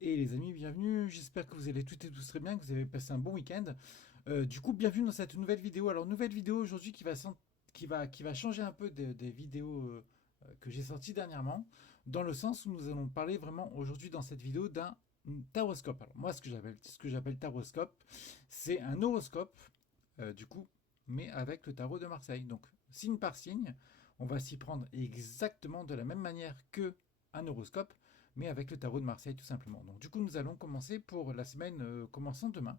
Et les amis, bienvenue. J'espère que vous allez toutes et tous très bien, que vous avez passé un bon week-end. Du coup, bienvenue dans cette nouvelle vidéo. Alors, nouvelle vidéo aujourd'hui qui va changer un peu des vidéos que j'ai sorties dernièrement, dans le sens où nous allons parler vraiment aujourd'hui dans cette vidéo d'un taroscope. Alors, moi, ce que j'appelle taroscope, c'est un horoscope, du coup, mais avec le tarot de Marseille. Donc, signe par signe, on va s'y prendre exactement de la même manière que un horoscope, mais avec le tarot de Marseille tout simplement. Donc du coup, nous allons commencer pour la semaine commençant demain,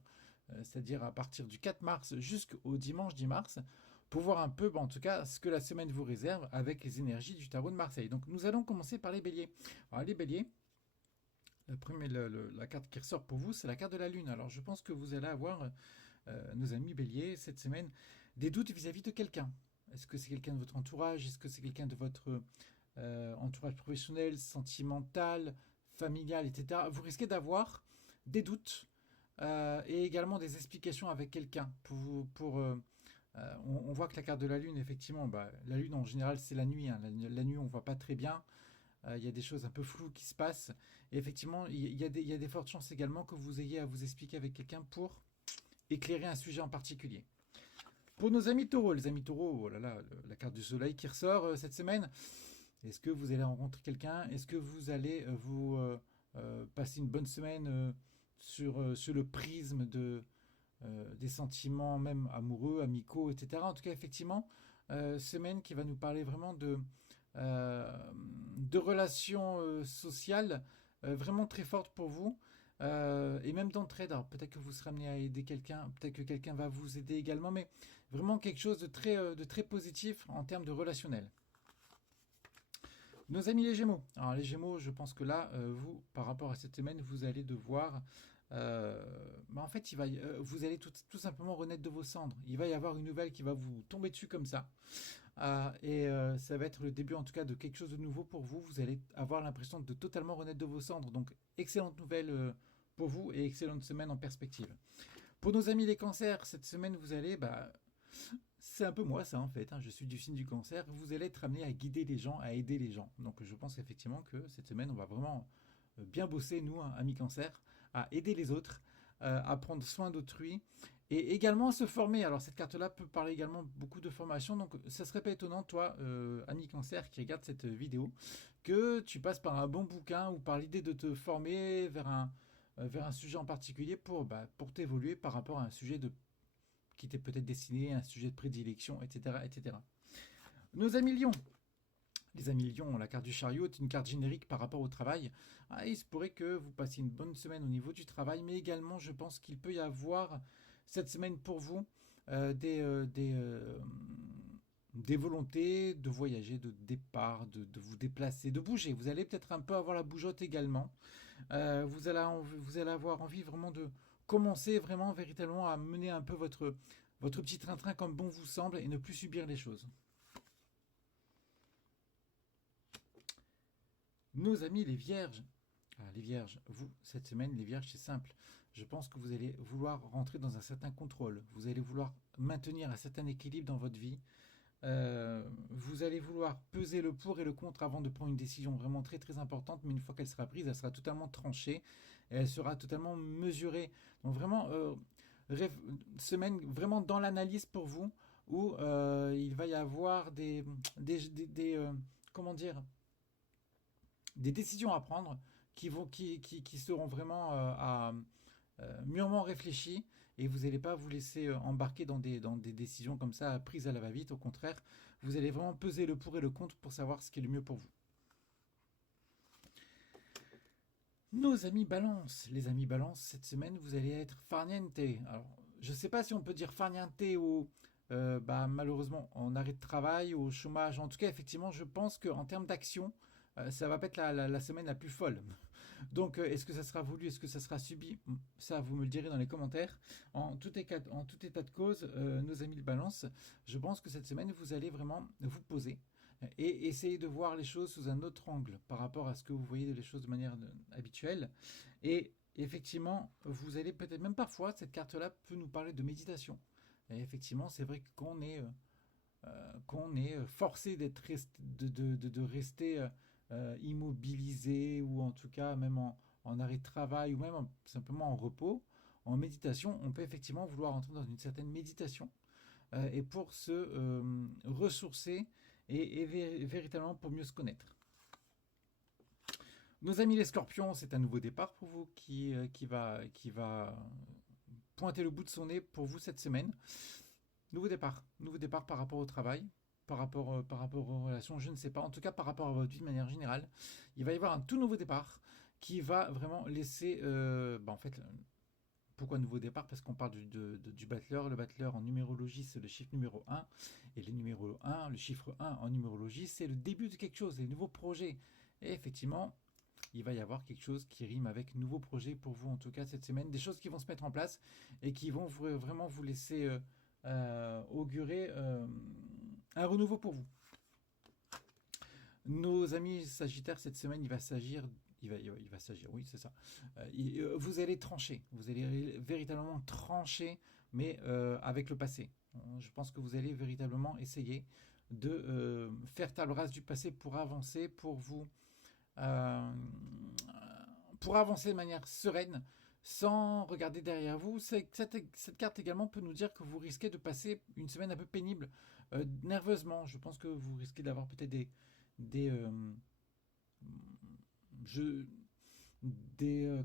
c'est-à-dire à partir du 4 mars jusqu'au dimanche 10 mars, pour voir un peu, en tout cas, ce que la semaine vous réserve avec les énergies du tarot de Marseille. Donc nous allons commencer par les béliers. Alors les béliers, la carte qui ressort pour vous, c'est la carte de la lune. Alors je pense que vous allez avoir, nos amis béliers, cette semaine, des doutes vis-à-vis de quelqu'un. Est-ce que c'est quelqu'un de votre entourage? Est-ce que c'est quelqu'un de votre entourage professionnel, sentimental, familial, etc., vous risquez d'avoir des doutes et également des explications avec quelqu'un. On voit que la carte de la Lune, effectivement, bah, la Lune en général c'est la nuit. Hein. La nuit on ne voit pas très bien. Il y a des choses un peu floues qui se passent. Et effectivement, il y a des fortes chances également que vous ayez à vous expliquer avec quelqu'un pour éclairer un sujet en particulier. Pour nos amis taureaux, les amis taureaux, oh là là, la carte du soleil qui ressort cette semaine, est-ce que vous allez rencontrer quelqu'un? Est-ce que vous allez passer une bonne semaine sur le prisme des sentiments même amoureux, amicaux, etc. En tout cas, effectivement, semaine qui va nous parler vraiment euh, de relations sociales vraiment très fortes pour vous. Et même d'entraide. Alors peut-être que vous serez amené à aider quelqu'un, peut-être que quelqu'un va vous aider également, mais vraiment quelque chose de très positif en termes de relationnel. Nos amis les Gémeaux. Alors les Gémeaux, je pense que là, vous, par rapport à cette semaine, vous allez devoir, euh, en fait, vous allez tout simplement renaître de vos cendres. Il va y avoir une nouvelle qui va vous tomber dessus comme ça. Et ça va être le début en tout cas de quelque chose de nouveau pour vous. Vous allez avoir l'impression de totalement renaître de vos cendres. Donc excellente nouvelle pour vous et excellente semaine en perspective. Pour nos amis les cancers, cette semaine vous allez, c'est un peu moi ça en fait, hein. Je suis du signe du cancer. Vous allez être amené à guider les gens, à aider les gens. Donc je pense effectivement que cette semaine on va vraiment bien bosser, nous, hein, amis cancer, à aider les autres, à prendre soin d'autrui et également à se former. Alors cette carte-là peut parler également beaucoup de formation. Donc ça serait pas étonnant, toi, ami cancer, qui regarde cette vidéo, que tu passes par un bon bouquin ou par l'idée de te former vers un sujet en particulier pour t'évoluer par rapport à un sujet qui t'est peut-être destiné, un sujet de prédilection, etc., etc. Nos amis lions. Les amis lions, la carte du chariot est une carte générique par rapport au travail. Il se pourrait que vous passiez une bonne semaine au niveau du travail, mais également je pense qu'il peut y avoir cette semaine pour vous des volontés de voyager, de départ, de vous déplacer, de bouger. Vous allez peut-être un peu avoir la bougeotte également. Vous allez avoir envie vraiment de commencer vraiment véritablement à mener un peu votre petit train-train comme bon vous semble et ne plus subir les choses. Nos amis les vierges. Les vierges, vous, cette semaine, les vierges, c'est simple. Je pense que vous allez vouloir rentrer dans un certain contrôle. Vous allez vouloir maintenir un certain équilibre dans votre vie. Vous allez vouloir peser le pour et le contre avant de prendre une décision vraiment très très importante, mais une fois qu'elle sera prise, elle sera totalement tranchée et elle sera totalement mesurée. Donc vraiment, semaine vraiment dans l'analyse pour vous, où il va y avoir comment dire, des décisions à prendre qui seront vraiment mûrement réfléchies et vous n'allez pas vous laisser embarquer dans des décisions comme ça prises à la va-vite. Au contraire, vous allez vraiment peser le pour et le contre pour savoir ce qui est le mieux pour vous. Nos amis balance, les amis balance, cette semaine vous allez être farniente. Alors, je ne sais pas si on peut dire farniente ou malheureusement en arrêt de travail ou au chômage. En tout cas, effectivement, je pense qu'en termes d'action, ça va pas être la semaine la plus folle. Donc, est-ce que ça sera voulu, est-ce que ça sera subi? Ça, vous me le direz dans les commentaires. En tout état de cause, nos amis de balance, je pense que cette semaine, vous allez vraiment vous poser et essayer de voir les choses sous un autre angle par rapport à ce que vous voyez les choses de manière habituelle. Et effectivement, vous allez peut-être même parfois, cette carte-là peut nous parler de méditation. Et effectivement, c'est vrai qu'on est forcé de rester immobilisé ou en tout cas même en arrêt de travail ou même simplement en repos, en méditation, on peut effectivement vouloir entrer dans une certaine méditation et pour se ressourcer et véritablement pour mieux se connaître. Nos amis les scorpions, c'est un nouveau départ pour vous qui va pointer le bout de son nez pour vous cette semaine. Nouveau départ par rapport au travail, par rapport aux relations, je ne sais pas. En tout cas, par rapport à votre vie de manière générale, il va y avoir un tout nouveau départ qui va vraiment laisser, en fait, pourquoi nouveau départ? Parce qu'on parle du battleur. Le battleur en numérologie, c'est le chiffre numéro 1. Et le chiffre 1 en numérologie, c'est le début de quelque chose, les nouveaux projets. Et effectivement, il va y avoir quelque chose qui rime avec nouveaux projets pour vous, en tout cas cette semaine. Des choses qui vont se mettre en place et qui vont vraiment vous laisser augurer un renouveau pour vous. Nos amis Sagittaires, cette semaine, il va s'agir, oui, c'est ça. Vous allez trancher, vous allez véritablement trancher, mais avec le passé. Je pense que vous allez véritablement essayer de faire table rase du passé pour avancer, euh, pour avancer de manière sereine, sans regarder derrière vous. Cette carte également peut nous dire que vous risquez de passer une semaine un peu pénible, nerveusement. Je pense que vous risquez d'avoir peut-être des je,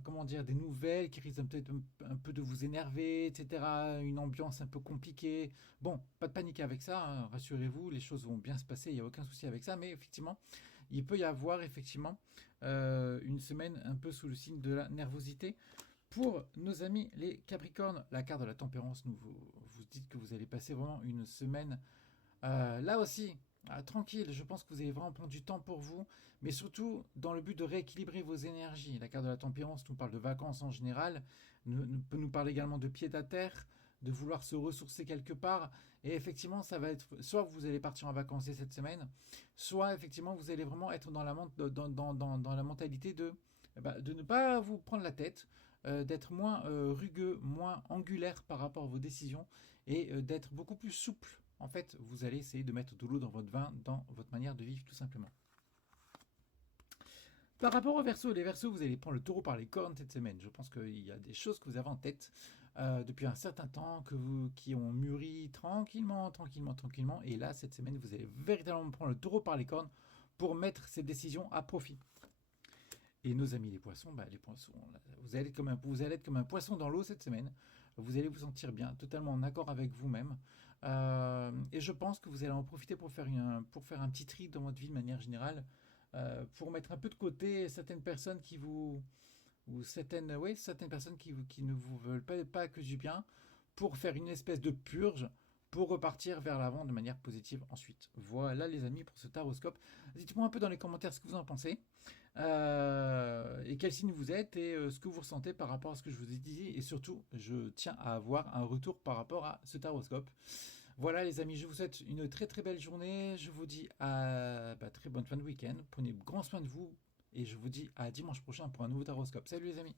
comment dire, des nouvelles qui risquent peut-être un peu de vous énerver, etc. Une ambiance un peu compliquée. Bon, pas de panique avec ça, hein, rassurez-vous, les choses vont bien se passer, il n'y a aucun souci avec ça, mais effectivement, il peut y avoir effectivement une semaine un peu sous le signe de la nervosité. Pour nos amis les Capricornes, la carte de la tempérance, vous dites que vous allez passer vraiment une semaine là aussi, tranquille, je pense que vous allez vraiment prendre du temps pour vous, mais surtout dans le but de rééquilibrer vos énergies. La carte de la tempérance nous parle de vacances en général, peut nous parler également de pied à terre, de vouloir se ressourcer quelque part. Et effectivement, ça va être soit vous allez partir en vacances cette semaine, soit effectivement vous allez vraiment être dans la mentalité de ne pas vous prendre la tête, d'être moins rugueux, moins angulaire par rapport à vos décisions et d'être beaucoup plus souple. En fait, vous allez essayer de mettre de l'eau dans votre vin, dans votre manière de vivre, tout simplement. Par rapport aux Verseaux, les Verseaux, vous allez prendre le taureau par les cornes cette semaine. Je pense qu'il y a des choses que vous avez en tête depuis un certain temps, qui ont mûri tranquillement. Et là, cette semaine, vous allez véritablement prendre le taureau par les cornes pour mettre ces décisions à profit. Et nos amis les poissons, vous allez être comme un poisson dans l'eau cette semaine. Vous allez vous sentir bien, totalement en accord avec vous-même. Et je pense que vous allez en profiter pour faire un petit tri dans votre vie de manière générale, pour mettre un peu de côté certaines personnes certaines personnes qui ne vous veulent pas que du bien, pour faire une espèce de purge, pour repartir vers l'avant de manière positive ensuite. Voilà les amis pour ce taroscope. Dites-moi un peu dans les commentaires ce que vous en pensez, et quel signe vous êtes, et ce que vous ressentez par rapport à ce que je vous ai dit, et surtout je tiens à avoir un retour par rapport à ce taroscope. Voilà les amis, je vous souhaite une très très belle journée, je vous dis à très bonne fin de week-end, prenez grand soin de vous, et je vous dis à dimanche prochain pour un nouveau taroscope. Salut les amis.